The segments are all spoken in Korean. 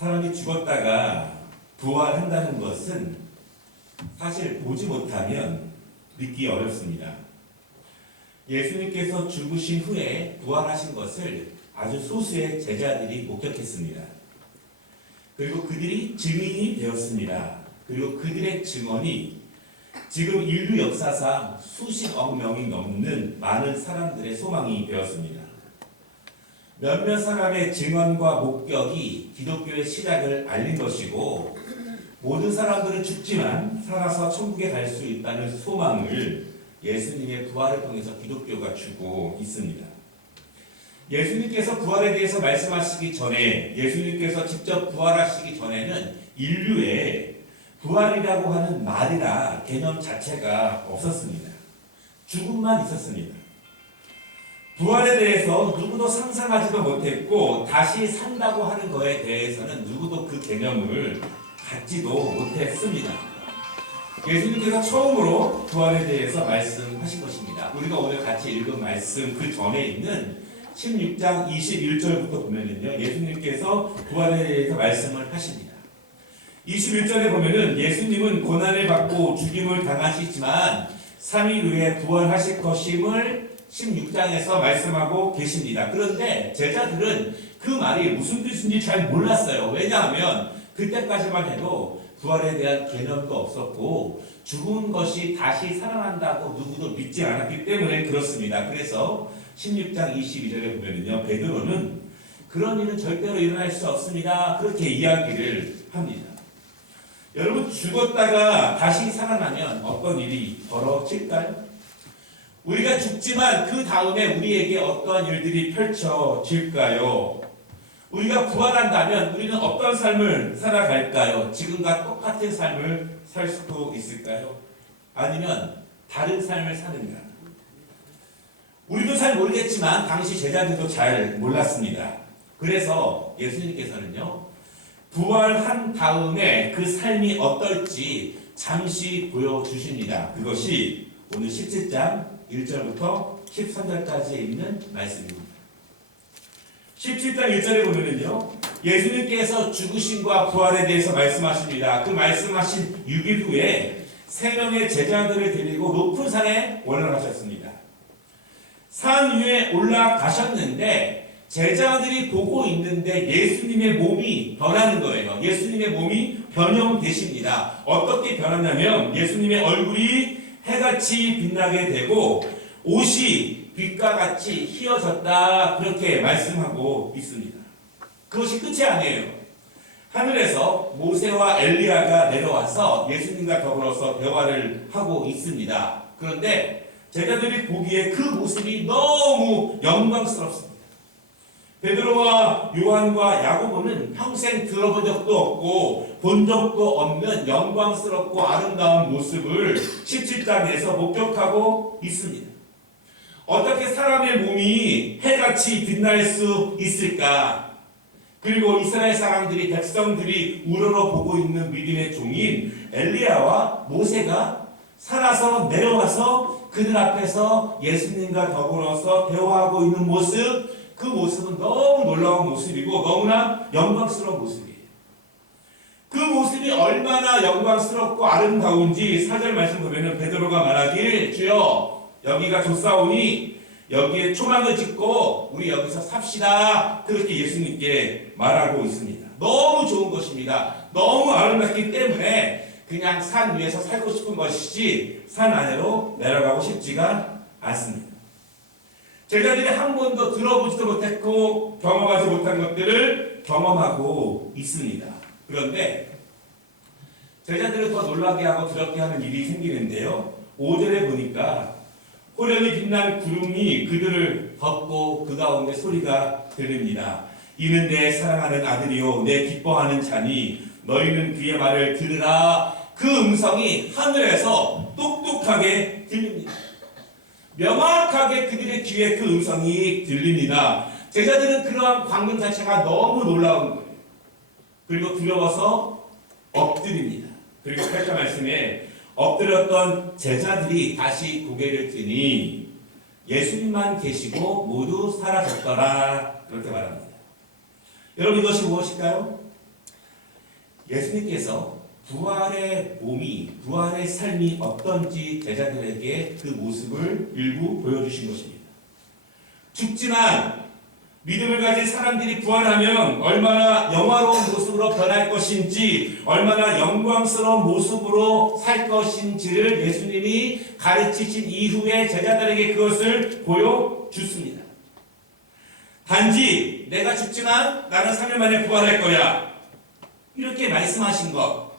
사람이 죽었다가 부활한다는 것은 사실 보지 못하면 믿기 어렵습니다. 예수님께서 죽으신 후에 부활하신 것을 아주 소수의 제자들이 목격했습니다. 그리고 그들이 증인이 되었습니다. 그리고 그들의 증언이 지금 인류 역사상 수십억 명이 넘는 많은 사람들의 소망이 되었습니다. 몇몇 사람의 증언과 목격이 기독교의 시작을 알린 것이고, 모든 사람들은 죽지만 살아서 천국에 갈 수 있다는 소망을 예수님의 부활을 통해서 기독교가 주고 있습니다. 예수님께서 부활에 대해서 말씀하시기 전에, 예수님께서 직접 부활하시기 전에는 인류에 부활이라고 하는 말이나 개념 자체가 없었습니다. 죽음만 있었습니다. 부활에 대해서 누구도 상상하지도 못했고, 다시 산다고 하는 것에 대해서는 누구도 그 개념을 갖지도 못했습니다. 예수님께서 처음으로 부활에 대해서 말씀하신 것입니다. 우리가 오늘 같이 읽은 말씀 그 전에 있는 16장 21절부터 보면은요, 예수님께서 부활에 대해서 말씀을 하십니다. 21절에 보면은 예수님은 고난을 받고 죽임을 당하시지만 3일 후에 부활하실 것임을 16장에서 말씀하고 계십니다. 그런데 제자들은 그 말이 무슨 뜻인지 잘 몰랐어요. 왜냐하면 그때까지만 해도 부활에 대한 개념도 없었고 죽은 것이 다시 살아난다고 누구도 믿지 않았기 때문에 그렇습니다. 그래서 16장 22절에 보면은요, 베드로는 그런 일은 절대로 일어날 수 없습니다. 그렇게 이야기를 합니다. 여러분, 죽었다가 다시 살아나면 어떤 일이 벌어질까요? 우리가 죽지만 그 다음에 우리에게 어떠한 일들이 펼쳐질까요? 우리가 부활한다면 우리는 어떤 삶을 살아갈까요? 지금과 똑같은 삶을 살 수도 있을까요? 아니면 다른 삶을 사는가? 우리도 잘 모르겠지만 당시 제자들도 잘 몰랐습니다. 그래서 예수님께서는요, 부활한 다음에 그 삶이 어떨지 잠시 보여주십니다. 그것이 오늘 17장 1절부터 13절까지에 있는 말씀입니다. 17장 1절에 보면은요, 예수님께서 죽으심과 부활에 대해서 말씀하십니다. 그 말씀하신 6일 후에 3명의 제자들을 데리고 높은 산에 올라가셨습니다. 산 위에 올라가셨는데 제자들이 보고 있는데 예수님의 몸이 변하는 거예요. 예수님의 몸이 변형되십니다. 어떻게 변하냐면 예수님의 얼굴이 해같이 빛나게 되고 옷이 빛과 같이 휘어졌다, 그렇게 말씀하고 있습니다. 그것이 끝이 아니에요. 하늘에서 모세와 엘리야가 내려와서 예수님과 더불어서 대화를 하고 있습니다. 그런데 제자들이 보기에 그 모습이 너무 영광스럽습니다. 베드로와 요한과 야고보는 평생 들어본 적도 없고 본 적도 없는 영광스럽고 아름다운 모습을 17장에서 목격하고 있습니다. 어떻게 사람의 몸이 해같이 빛날 수 있을까? 그리고 이스라엘 사람들이, 백성들이 우러러보고 있는 믿음의 종인 엘리야와 모세가 살아서 내려와서 그들 앞에서 예수님과 더불어서 대화하고 있는 모습, 그 모습은 너무 놀라운 모습이고 너무나 영광스러운 모습이에요. 그 모습이 얼마나 영광스럽고 아름다운지 4절 말씀 보면은 베드로가 말하길, 주여 여기가 좋사오니 여기에 초막을 짓고 우리 여기서 삽시다, 그렇게 예수님께 말하고 있습니다. 너무 좋은 것입니다. 너무 아름답기 때문에 그냥 산 위에서 살고 싶은 것이지 산 아래로 내려가고 싶지가 않습니다. 제자들이 한 번도 들어보지도 못했고 경험하지 못한 것들을 경험하고 있습니다. 그런데 제자들을 더 놀라게 하고 두렵게 하는 일이 생기는데요, 5절에 보니까 호련히 빛난 구름이 그들을 덮고 그 가운데 소리가 들립니다. 이는 내 사랑하는 아들이요 내 기뻐하는 자니 너희는 그의 말을 들으라. 그 음성이 하늘에서 똑똑하게 들립니다. 명확하게 그들의 귀에 그 음성이 들립니다. 제자들은 그러한 광경 자체가 너무 놀라운 거예요. 그리고 두려워서 엎드립니다. 그리고 8절 말씀에 엎드렸던 제자들이 다시 고개를 드니 예수님만 계시고 모두 사라졌더라, 그렇게 말합니다. 여러분, 이것이 무엇일까요? 예수님께서 부활의 몸이, 부활의 삶이 어떤지 제자들에게 그 모습을 일부 보여주신 것입니다. 죽지만 믿음을 가진 사람들이 부활하면 얼마나 영화로운 모습으로 변할 것인지, 얼마나 영광스러운 모습으로 살 것인지를 예수님이 가르치신 이후에 제자들에게 그것을 보여주습니다. 단지 내가 죽지만 나는 3일 만에 부활할 거야, 이렇게 말씀하신 것,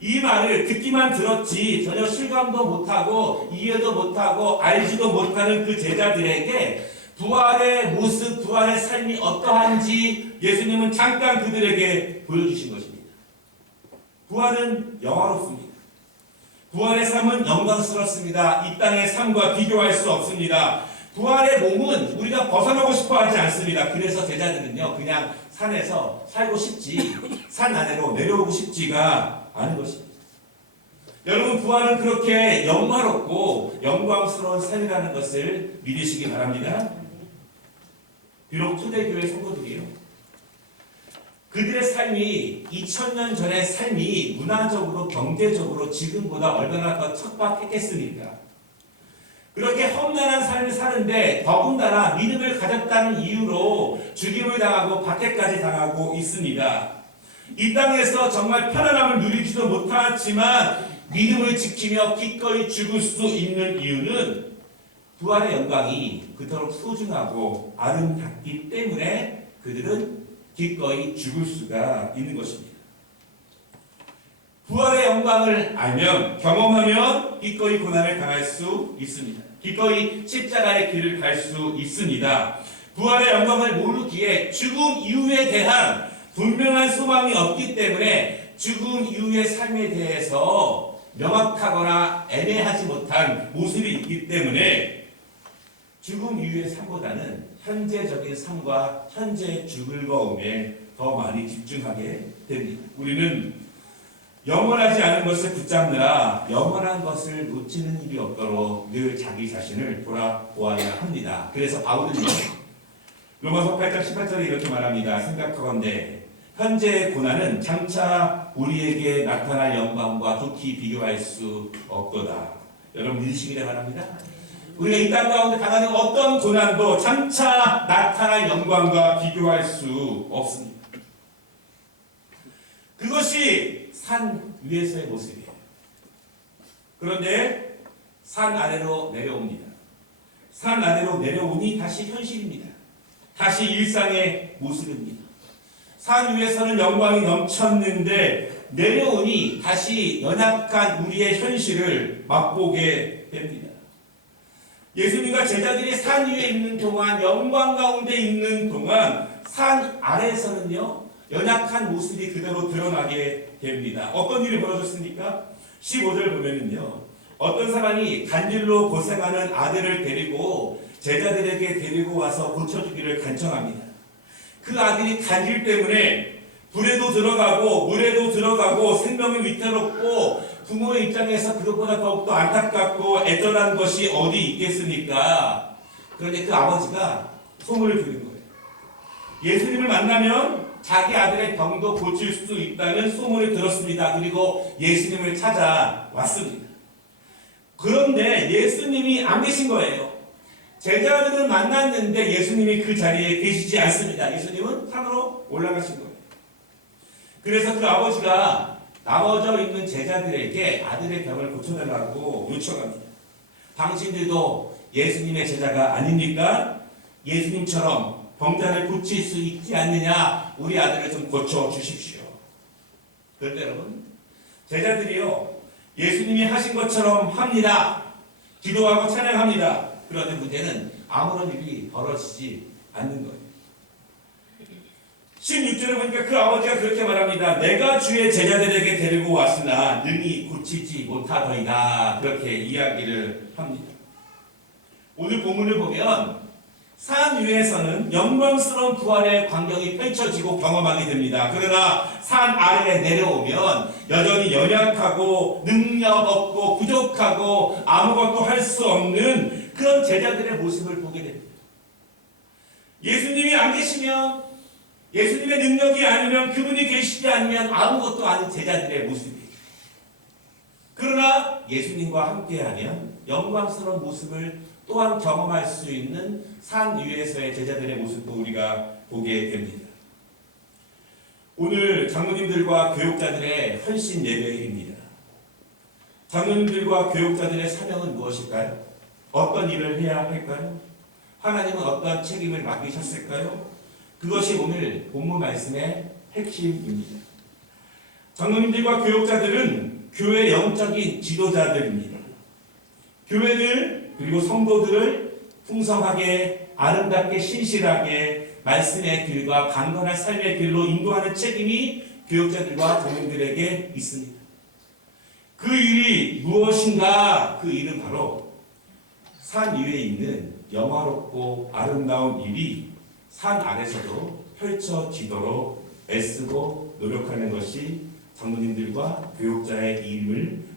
이 말을 듣기만 들었지 전혀 실감도 못하고 이해도 못하고 알지도 못하는 그 제자들에게 부활의 모습, 부활의 삶이 어떠한지 예수님은 잠깐 그들에게 보여주신 것입니다. 부활은 영화롭습니다. 부활의 삶은 영광스럽습니다. 이 땅의 삶과 비교할 수 없습니다. 부활의 몸은 우리가 벗어나고 싶어 하지 않습니다. 그래서 제자들은요, 그냥 산에서 살고 싶지, 산 아래로 내려오고 싶지가 않은 것입니다. 여러분, 부활은 그렇게 영화롭고 영광스러운 삶이라는 것을 믿으시기 바랍니다. 비록 초대교회 성도들이요, 그들의 삶이 2000년 전의 삶이 문화적으로 경제적으로 지금보다 얼마나 더 척박했겠습니까? 그렇게 험난한 삶을 사는데 더군다나 믿음을 가졌다는 이유로 죽임을 당하고 박해까지 당하고 있습니다. 이 땅에서 정말 편안함을 누리지도 못하지만 믿음을 지키며 기꺼이 죽을 수 있는 이유는 부활의 영광이 그토록 소중하고 아름답기 때문에 그들은 기꺼이 죽을 수가 있는 것입니다. 부활의 영광을 알면, 경험하면 기꺼이 고난을 당할 수 있습니다. 기꺼이 십자가의 길을 갈 수 있습니다. 부활의 영광을 모르기에 죽음 이후에 대한 분명한 소망이 없기 때문에 죽음 이후의 삶에 대해서 명확하거나 애매하지 못한 모습이 있기 때문에 죽음 이후의 삶보다는 현재적인 삶과 현재의 즐거움에 더 많이 집중하게 됩니다. 우리는 영원하지 않은 것을 붙잡느라 영원한 것을 놓치는 일이 없도록 늘 자기 자신을 돌아보아야 합니다. 그래서 바울은요, 로마서 8장 18절에 이렇게 말합니다. 생각하건대 현재의 고난은 장차 우리에게 나타날 영광과 좋게 비교할 수 없도다. 여러분 믿으시기를 바랍니다. 우리가 이 땅 가운데 당하는 어떤 고난도 장차 나타날 영광과 비교할 수 없습니다. 그것이 산 위에서의 모습이에요. 그런데 산 아래로 내려옵니다. 산 아래로 내려오니 다시 현실입니다. 다시 일상의 모습입니다. 산 위에서는 영광이 넘쳤는데 내려오니 다시 연약한 우리의 현실을 맛보게 됩니다. 예수님과 제자들이 산 위에 있는 동안, 영광 가운데 있는 동안 산 아래에서는요, 연약한 모습이 그대로 드러나게 됩니다. 어떤 일이 벌어졌습니까? 15절 보면은요, 어떤 사람이 간질로 고생하는 아들을 데리고 제자들에게 데리고 와서 고쳐주기를 간청합니다. 그 아들이 간질 때문에 불에도 들어가고 물에도 들어가고 생명이 위태롭고 부모의 입장에서 그것보다 더욱더 안타깝고 애절한 것이 어디 있겠습니까? 그런데 그 아버지가 소문을 들은 거예요. 예수님을 만나면 자기 아들의 병도 고칠 수 있다는 소문을 들었습니다. 그리고 예수님을 찾아왔습니다. 그런데 예수님이 안 계신 거예요. 제자들은 만났는데 예수님이 그 자리에 계시지 않습니다. 예수님은 산으로 올라가신 거예요. 그래서 그 아버지가 나머져 있는 제자들에게 아들의 병을 고쳐달라고 요청합니다. 당신들도 예수님의 제자가 아닙니까? 예수님처럼 병자를 고칠 수 있지 않느냐? 우리 아들을 좀 고쳐주십시오. 그런데 여러분, 제자들이요, 예수님이 하신 것처럼 합니다. 기도하고 찬양합니다. 그런데 문제는 아무런 일이 벌어지지 않는 거예요. 16절에 보니까 그 아버지가 그렇게 말합니다. 내가 주의 제자들에게 데리고 왔으나 능히 고치지 못하더이다. 그렇게 이야기를 합니다. 오늘 본문을 보면 산 위에서는 영광스러운 부활의 광경이 펼쳐지고 경험하게 됩니다. 그러나 산 아래에 내려오면 여전히 연약하고 능력 없고 부족하고 아무것도 할 수 없는 그런 제자들의 모습을 보게 됩니다. 예수님이 안 계시면 예수님의 능력이 아니면 그분이 계시지 않으면 아무것도 아닌 제자들의 모습이에요. 그러나 예수님과 함께하면 영광스러운 모습을 또한 경험할 수 있는 산 위에서의 제자들의 모습도 우리가 보게 됩니다. 오늘 장로님들과 교육자들의 헌신 예배일입니다. 장로님들과 교육자들의 사명은 무엇일까요? 어떤 일을 해야 할까요? 하나님은 어떤 책임을 맡기셨을까요? 그것이 오늘 본문 말씀의 핵심입니다. 장로님들과 교육자들은 교회 영적인 지도자들입니다. 교회를 그리고 성도들을 풍성하게 아름답게 신실하게 말씀의 길과 강건한 삶의 길로 인도하는 책임이 교육자들과 장로님들에게 있습니다. 그 일이 무엇인가? 그 일은 바로 산 위에 있는 영화롭고 아름다운 일이 산 아래서도 펼쳐지도록 애쓰고 노력하는 것이 장로님들과 교육자의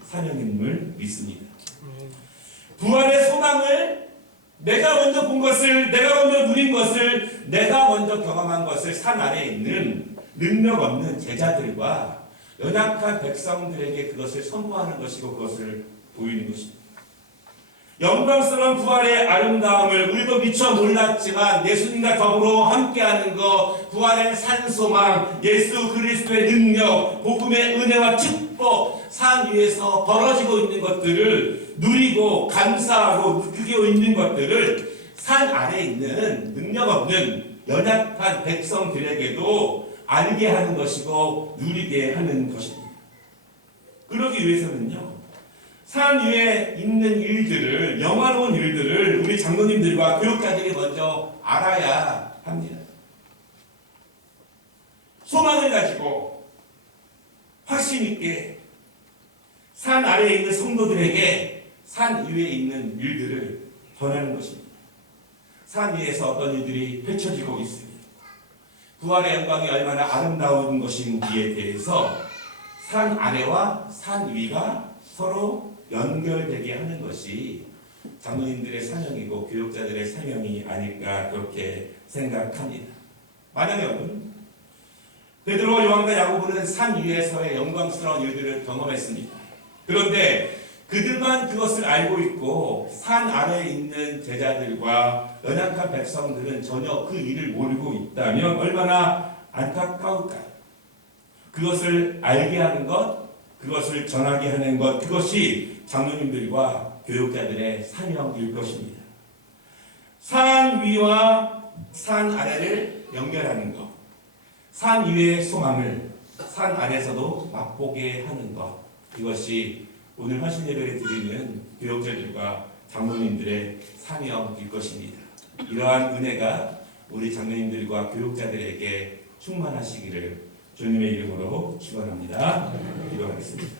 사명임을 믿습니다. 부활의 소망을 내가 먼저 본 것을, 내가 먼저 누린 것을, 내가 먼저 경험한 것을 산 아래에 있는 능력 없는 제자들과 연약한 백성들에게 그것을 선포하는 것이고 그것을 보이는 것입니다. 영광스러운 부활의 아름다움을 우리도 미처 몰랐지만 예수님과 더불어 함께하는 것, 부활의 산소망, 예수 그리스도의 능력, 복음의 은혜와 축복, 산 위에서 벌어지고 있는 것들을 누리고 감사하고 느끼고 있는 것들을 산 아래에 있는 능력 없는 연약한 백성들에게도 알게 하는 것이고 누리게 하는 것입니다. 그러기 위해서는요, 산 위에 있는 일들을, 영화로운 일들을 우리 장로님들과 교육자들이 먼저 알아야 합니다. 소망을 가지고 확신 있게 산 아래에 있는 성도들에게 산 위에 있는 일들을 전하는 것입니다. 산 위에서 어떤 일들이 펼쳐지고 있습니다. 부활의 영광이 얼마나 아름다운 것인지에 대해서 산 아래와 산 위가 서로 연결되게 하는 것이 장로님들의 사명이고 교육자들의 사명이 아닐까 그렇게 생각합니다. 만약 여러분, 베드로와 요한과 야고보는 산 위에서의 영광스러운 일들을 경험했습니다. 그런데 그들만 그것을 알고 있고 산 아래에 있는 제자들과 연약한 백성들은 전혀 그 일을 모르고 있다면 얼마나 안타까울까요? 그것을 알게 하는 것, 그것을 전하게 하는 것, 그것이 장로님들과 교육자들의 사명일 것입니다. 산 위와 산 아래를 연결하는 것, 산 위의 소망을 산 아래서도 맛보게 하는 것, 이것이 오늘 헌신 예배를 드리는 교육자들과 장로님들의 사명일 것입니다. 이러한 은혜가 우리 장로님들과 교육자들에게 충만하시기를 주님의 이름으로 축원합니다. 기도하겠습니다.